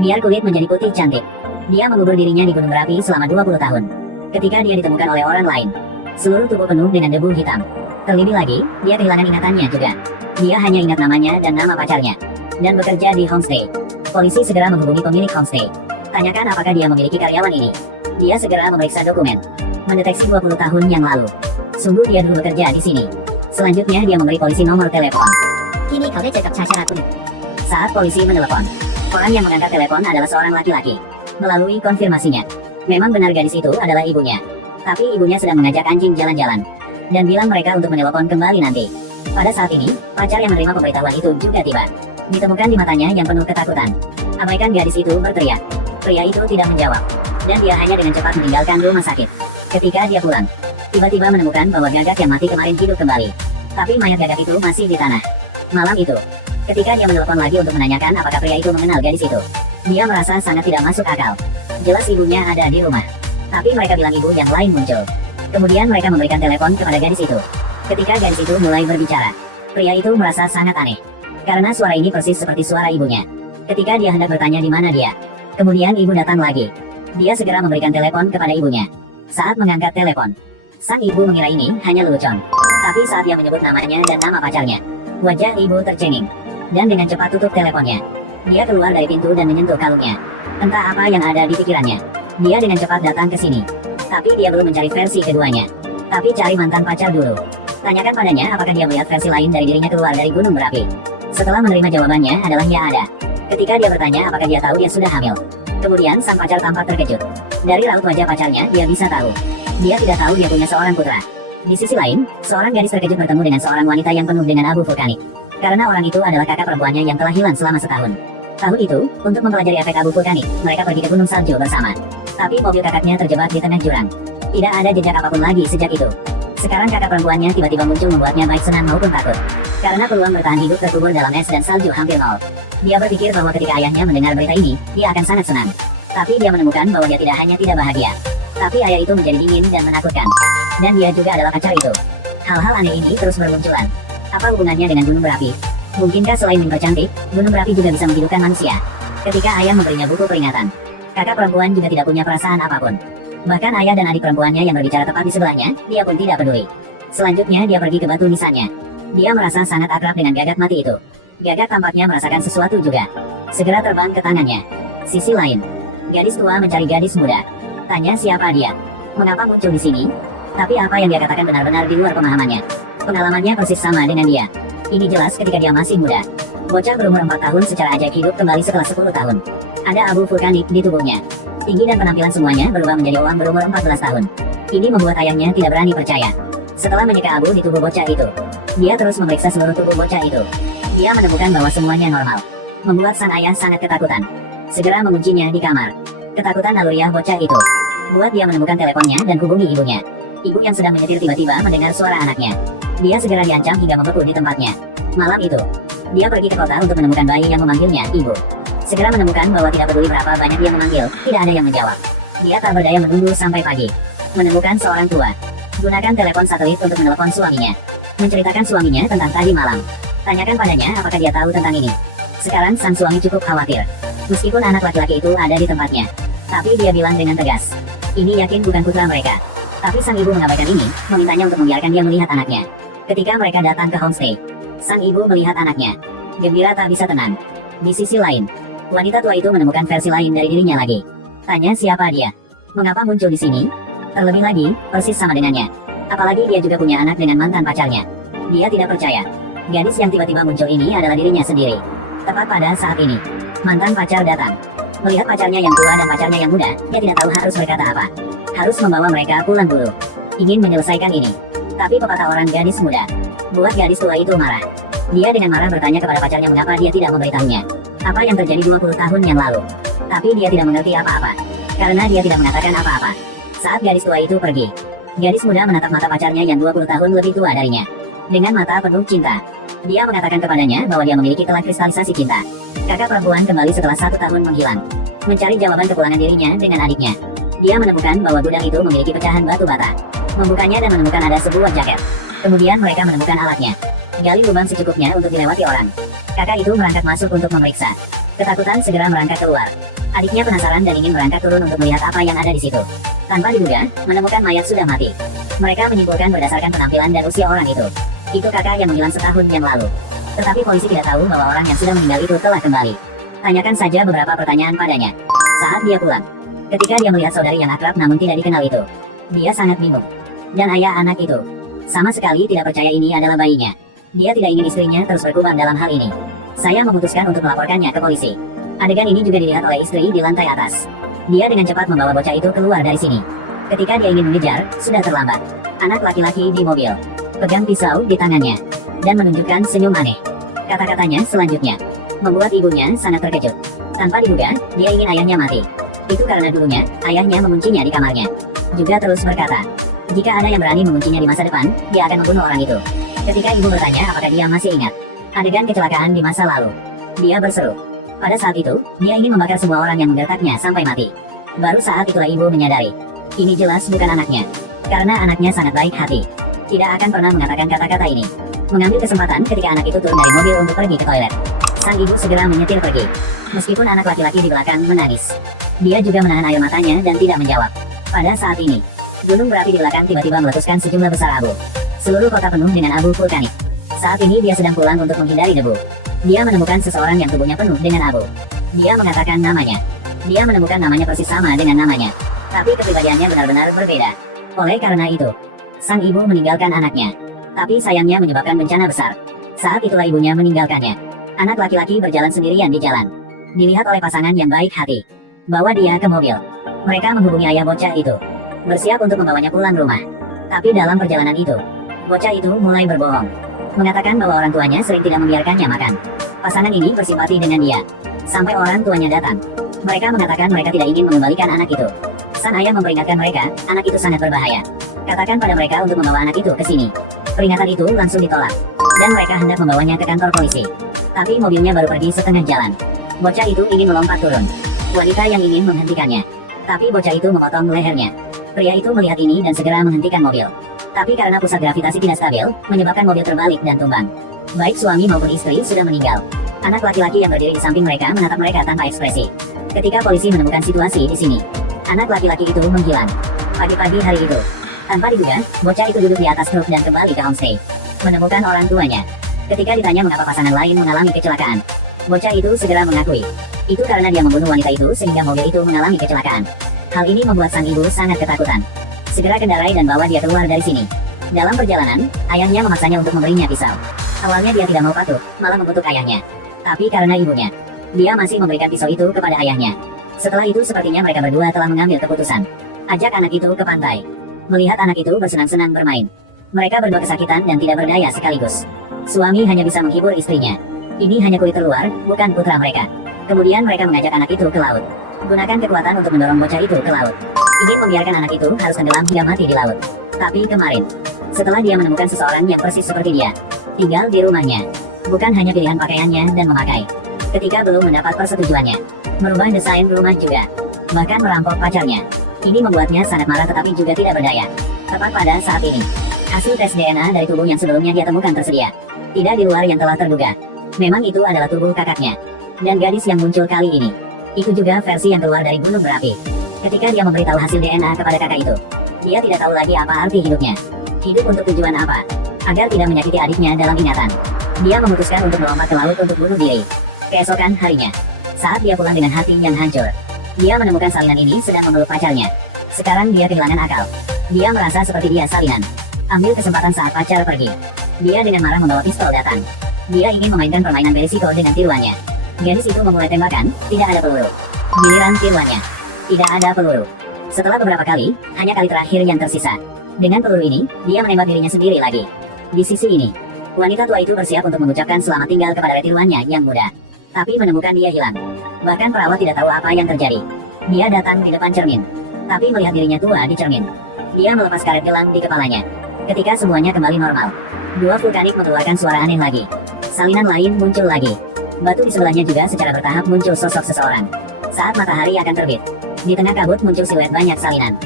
Biar kulit menjadi putih cantik. Dia mengubur dirinya di gunung berapi selama 20 tahun. Ketika dia ditemukan oleh orang lain, seluruh tubuh penuh dengan debu hitam. Terlebih lagi, dia kehilangan ingatannya juga. Dia hanya ingat namanya dan nama pacarnya. Dan bekerja di homestay. Polisi segera menghubungi pemilik homestay. Tanyakan apakah dia memiliki karyawan ini. Dia segera memeriksa dokumen. Mendeteksi 20 tahun yang lalu. Sungguh dia dulu bekerja di sini. Selanjutnya dia memberi polisi nomor telepon. Kini kau cakap cacar aku. Saat polisi menelepon, orang yang mengangkat telepon adalah seorang laki-laki. Melalui konfirmasinya, memang benar gadis itu adalah ibunya. Tapi ibunya sedang mengajak anjing jalan-jalan. Dan bilang mereka untuk menelepon kembali nanti. Pada saat ini, pacar yang menerima pemberitahuan itu juga tiba. Ditemukan di matanya yang penuh ketakutan. Abaikan gadis itu berteriak. Pria itu tidak menjawab. Dan dia hanya dengan cepat meninggalkan rumah sakit. Ketika dia pulang, tiba-tiba menemukan bahwa gagak yang mati kemarin hidup kembali. Tapi mayat gagak itu masih di tanah. Malam itu, ketika dia menelpon lagi untuk menanyakan apakah pria itu mengenal gadis itu, dia merasa sangat tidak masuk akal. Jelas ibunya ada di rumah. Tapi mereka bilang ibu yang lain muncul. Kemudian mereka memberikan telepon kepada gadis itu. Ketika gadis itu mulai berbicara, pria itu merasa sangat aneh. Karena suara ini persis seperti suara ibunya. Ketika dia hendak bertanya di mana dia, kemudian ibu datang lagi. Dia segera memberikan telepon kepada ibunya. Saat mengangkat telepon, sang ibu mengira ini hanya lelucon. Tapi saat dia menyebut namanya dan nama pacarnya, wajah ibu tercenging. Dan dengan cepat tutup teleponnya. Dia keluar dari pintu dan menyentuh kalungnya. Entah apa yang ada di pikirannya. Dia dengan cepat datang ke sini. Tapi dia belum mencari versi keduanya. Tapi cari mantan pacar dulu. Tanyakan padanya apakah dia melihat versi lain dari dirinya keluar dari gunung berapi. Setelah menerima jawabannya adalah ya ada. Ketika dia bertanya apakah dia tahu dia sudah hamil. Kemudian sang pacar tampak terkejut. Dari raut wajah pacarnya, dia bisa tahu. Dia tidak tahu dia punya seorang putra. Di sisi lain, seorang gadis terkejut bertemu dengan seorang wanita yang penuh dengan abu vulkanik. Karena orang itu adalah kakak perempuannya yang telah hilang selama setahun. Tahun itu, untuk mempelajari efek abu vulkanik, mereka pergi ke gunung salju bersama. Tapi mobil kakaknya terjebak di tengah jurang. Tidak ada jejak apapun lagi sejak itu. Sekarang kakak perempuannya tiba-tiba muncul membuatnya baik senang maupun takut. Karena peluang bertahan hidup terkubur dalam es dan salju hampir nol. Dia berpikir bahwa ketika ayahnya mendengar berita ini, dia akan sangat senang. Tapi dia menemukan bahwa dia tidak hanya tidak bahagia. Tapi ayah itu menjadi dingin dan menakutkan. Dan dia juga adalah pacar itu. Hal-hal aneh ini terus bermunculan. Apa hubungannya dengan gunung berapi? Mungkinkah selain mimpi cantik, gunung berapi juga bisa menghidupkan manusia? Ketika ayah memberinya buku peringatan, kakak perempuan juga tidak punya perasaan apapun. Bahkan ayah dan adik perempuannya yang berbicara tepat di sebelahnya, dia pun tidak peduli. Selanjutnya dia pergi ke batu nisannya. Dia merasa sangat akrab dengan gagak mati itu. Gagak tampaknya merasakan sesuatu juga. Segera terbang ke tangannya. Sisi lain, gadis tua mencari gadis muda. Tanya siapa dia. Mengapa muncul di sini? Tapi apa yang dia katakan benar-benar di luar pemahamannya. Pengalamannya persis sama dengan dia. Ini jelas ketika dia masih muda. Bocah berumur 4 tahun secara ajaib hidup kembali setelah 10 tahun. Ada abu vulkanik di tubuhnya. Tinggi dan penampilan semuanya berubah menjadi orang berumur 14 tahun. Ini membuat ayahnya tidak berani percaya. Setelah menyeka abu di tubuh bocah itu, dia terus memeriksa seluruh tubuh bocah itu. Dia menemukan bahwa semuanya normal. Membuat sang ayah sangat ketakutan. Segera menguncinya di kamar. Ketakutan naluriah bocah itu buat dia menemukan teleponnya dan hubungi ibunya. Ibu yang sedang menyetir tiba-tiba mendengar suara anaknya. Dia segera diancam hingga membeku di tempatnya. Malam itu, dia pergi ke kota untuk menemukan bayi yang memanggilnya ibu. Segera menemukan bahwa tidak peduli berapa banyak dia memanggil, tidak ada yang menjawab. Dia tak berdaya menunggu sampai pagi. Menemukan seorang tua. Gunakan telepon satelit untuk menelepon suaminya. Menceritakan suaminya tentang tadi malam. Tanyakan padanya apakah dia tahu tentang ini. Sekarang sang suami cukup khawatir. Meskipun anak laki-laki itu ada di tempatnya. Tapi dia bilang dengan tegas. Ini yakin bukan putra mereka. Tapi sang ibu mengabaikan ini, memintanya untuk membiarkan dia melihat anaknya. Ketika mereka datang ke homestay, sang ibu melihat anaknya. Gembira tak bisa tenang. Di sisi lain, wanita tua itu menemukan versi lain dari dirinya lagi. Tanya siapa dia. Mengapa muncul di sini? Terlebih lagi, persis sama dengannya. Apalagi dia juga punya anak dengan mantan pacarnya. Dia tidak percaya. Gadis yang tiba-tiba muncul ini adalah dirinya sendiri. Tepat pada saat ini, mantan pacar datang. Melihat pacarnya yang tua dan pacarnya yang muda, dia tidak tahu harus berkata apa. Harus membawa mereka pulang dulu. Ingin menyelesaikan ini. Tapi pepatah orang gadis muda buat gadis tua itu marah. Dia dengan marah bertanya kepada pacarnya mengapa dia tidak memberitahunya apa yang terjadi 20 tahun yang lalu. Tapi dia tidak mengerti apa-apa. Karena dia tidak mengatakan apa-apa. Saat gadis tua itu pergi, gadis muda menatap mata pacarnya yang 20 tahun lebih tua darinya. Dengan mata penuh cinta. Dia mengatakan kepadanya bahwa dia memiliki telah kristalisasi cinta. Kakak perempuan kembali setelah 1 tahun menghilang. Mencari jawaban kepulangan dirinya dengan adiknya. Dia menemukan bahwa gudang itu memiliki pecahan batu bata. Membukanya dan menemukan ada sebuah jaket. Kemudian mereka menemukan alatnya. Gali lubang secukupnya untuk dilewati orang. Kakak itu merangkak masuk untuk memeriksa. Ketakutan segera merangkak keluar. Adiknya penasaran dan ingin merangkak turun untuk melihat apa yang ada di situ. Tanpa diduga, menemukan mayat sudah mati. Mereka menyimpulkan berdasarkan penampilan dan usia orang itu. Itu kakak yang menghilang setahun yang lalu. Tetapi polisi tidak tahu bahwa orang yang sudah meninggal itu telah kembali. Tanyakan saja beberapa pertanyaan padanya. Saat dia pulang, ketika dia melihat saudari yang akrab namun tidak dikenal itu, dia sangat bingung. Dan ayah anak itu sama sekali tidak percaya ini adalah bayinya. Dia tidak ingin istrinya terus berkubat dalam hal ini. Saya memutuskan untuk melaporkannya ke polisi. Adegan ini juga dilihat oleh istri di lantai atas. Dia dengan cepat membawa bocah itu keluar dari sini. Ketika dia ingin mengejar, sudah terlambat. Anak laki-laki di mobil pegang pisau di tangannya dan menunjukkan senyum aneh. Kata-katanya selanjutnya membuat ibunya sangat terkejut. Tanpa diduga, dia ingin ayahnya mati. Itu karena dulunya, ayahnya menguncinya di kamarnya. Juga terus berkata, jika ada yang berani menguncinya di masa depan, dia akan membunuh orang itu. Ketika ibu bertanya apakah dia masih ingat adegan kecelakaan di masa lalu, dia berseru. Pada saat itu, dia ingin membakar semua orang yang menggertaknya sampai mati. Baru saat itulah ibu menyadari, ini jelas bukan anaknya. Karena anaknya sangat baik hati. Tidak akan pernah mengatakan kata-kata ini. Mengambil kesempatan ketika anak itu turun dari mobil untuk pergi ke toilet, sang ibu segera menyetir pergi. Meskipun anak laki-laki di belakang menangis, dia juga menahan air matanya dan tidak menjawab. Pada saat ini, gunung berapi di belakang tiba-tiba meletuskan sejumlah besar abu. Seluruh kota penuh dengan abu vulkanik. Saat ini dia sedang pulang untuk menghindari debu. Dia menemukan seseorang yang tubuhnya penuh dengan abu. Dia mengatakan namanya. Dia menemukan namanya persis sama dengan namanya. Tapi kepribadiannya benar-benar berbeda. Oleh karena itu, sang ibu meninggalkan anaknya. Tapi sayangnya menyebabkan bencana besar. Saat itulah ibunya meninggalkannya. Anak laki-laki berjalan sendirian di jalan. Dilihat oleh pasangan yang baik hati. Bawa dia ke mobil. Mereka menghubungi ayah bocah itu. Bersiap untuk membawanya pulang rumah. Tapi dalam perjalanan itu, bocah itu mulai berbohong. Mengatakan bahwa orang tuanya sering tidak membiarkannya makan. Pasangan ini bersimpati dengan dia. Sampai orang tuanya datang. Mereka mengatakan mereka tidak ingin mengembalikan anak itu. Sang ayah memperingatkan mereka, anak itu sangat berbahaya. Katakan pada mereka untuk membawa anak itu ke sini. Peringatan itu langsung ditolak. Dan mereka hendak membawanya ke kantor polisi. Tapi mobilnya baru pergi setengah jalan. Bocah itu ingin melompat turun. Wanita yang ingin menghentikannya. Tapi bocah itu memotong lehernya. Pria itu melihat ini dan segera menghentikan mobil. Tapi karena pusat gravitasi tidak stabil, menyebabkan mobil terbalik dan tumbang. Baik suami maupun istri sudah meninggal. Anak laki-laki yang berdiri di samping mereka menatap mereka tanpa ekspresi. Ketika polisi menemukan situasi di sini, anak laki-laki itu menghilang. Pagi-pagi hari itu, tanpa diduga, bocah itu duduk di atas truk dan kembali ke homestay. Menemukan orang tuanya. Ketika ditanya mengapa pasangan lain mengalami kecelakaan, bocah itu segera mengakui. Itu karena dia membunuh wanita itu sehingga mobil itu mengalami kecelakaan. Hal ini membuat sang ibu sangat ketakutan. Segera kendarai dan bawa dia keluar dari sini. Dalam perjalanan, ayahnya memaksanya untuk memberinya pisau. Awalnya dia tidak mau patuh, malah mengutuk ayahnya. Tapi karena ibunya, dia masih memberikan pisau itu kepada ayahnya. Setelah itu sepertinya mereka berdua telah mengambil keputusan. Ajak anak itu ke pantai. Melihat anak itu bersenang-senang bermain. Mereka berdua kesakitan dan tidak berdaya sekaligus. Suami hanya bisa menghibur istrinya. Ini hanya kulit terluar, bukan putra mereka. Kemudian mereka mengajak anak itu ke laut. Gunakan kekuatan untuk mendorong bocah itu ke laut. Ingin membiarkan anak itu harus tenggelam hingga mati di laut. Tapi kemarin, setelah dia menemukan seseorang yang persis seperti dia, tinggal di rumahnya. Bukan hanya pilihan pakaiannya dan memakai. Ketika belum mendapat persetujuannya, merubah desain rumah juga. Bahkan merampok pacarnya. Ini membuatnya sangat marah tetapi juga tidak berdaya. Tepat pada saat ini, hasil tes DNA dari tubuh yang sebelumnya dia temukan tersedia. Tidak di luar yang telah terduga. Memang itu adalah tubuh kakaknya. Dan gadis yang muncul kali ini, itu juga versi yang keluar dari gunung berapi. Ketika dia memberitahu hasil DNA kepada kakak itu, dia tidak tahu lagi apa arti hidupnya. Hidup untuk tujuan apa? Agar tidak menyakiti adiknya dalam ingatan. Dia memutuskan untuk melompat ke laut untuk bunuh diri. Keesokan harinya, saat dia pulang dengan hati yang hancur, dia menemukan salinan ini sedang memeluk pacarnya. Sekarang dia kehilangan akal. Dia merasa seperti dia salinan. Ambil kesempatan saat pacar pergi. Dia dengan marah membawa pistol datang. Dia ingin memainkan permainan berisiko dengan tiruannya. Gadis itu memulai tembakan, tidak ada peluru. Giliran tiruannya, tidak ada peluru. Setelah beberapa kali, hanya kali terakhir yang tersisa. Dengan peluru ini, dia menembak dirinya sendiri lagi. Di sisi ini, wanita tua itu bersiap untuk mengucapkan selamat tinggal kepada retiruannya yang muda. Tapi menemukan dia hilang. Bahkan perawat tidak tahu apa yang terjadi. Dia datang di depan cermin. Tapi melihat dirinya tua di cermin. Dia melepas karet gelang di kepalanya. Ketika semuanya kembali normal, dua vulkanik mengeluarkan suara aneh lagi. Salinan lain muncul lagi. Batu di sebelahnya juga secara bertahap muncul sosok seseorang. Saat matahari akan terbit, di tengah kabut muncul siluet banyak salinan.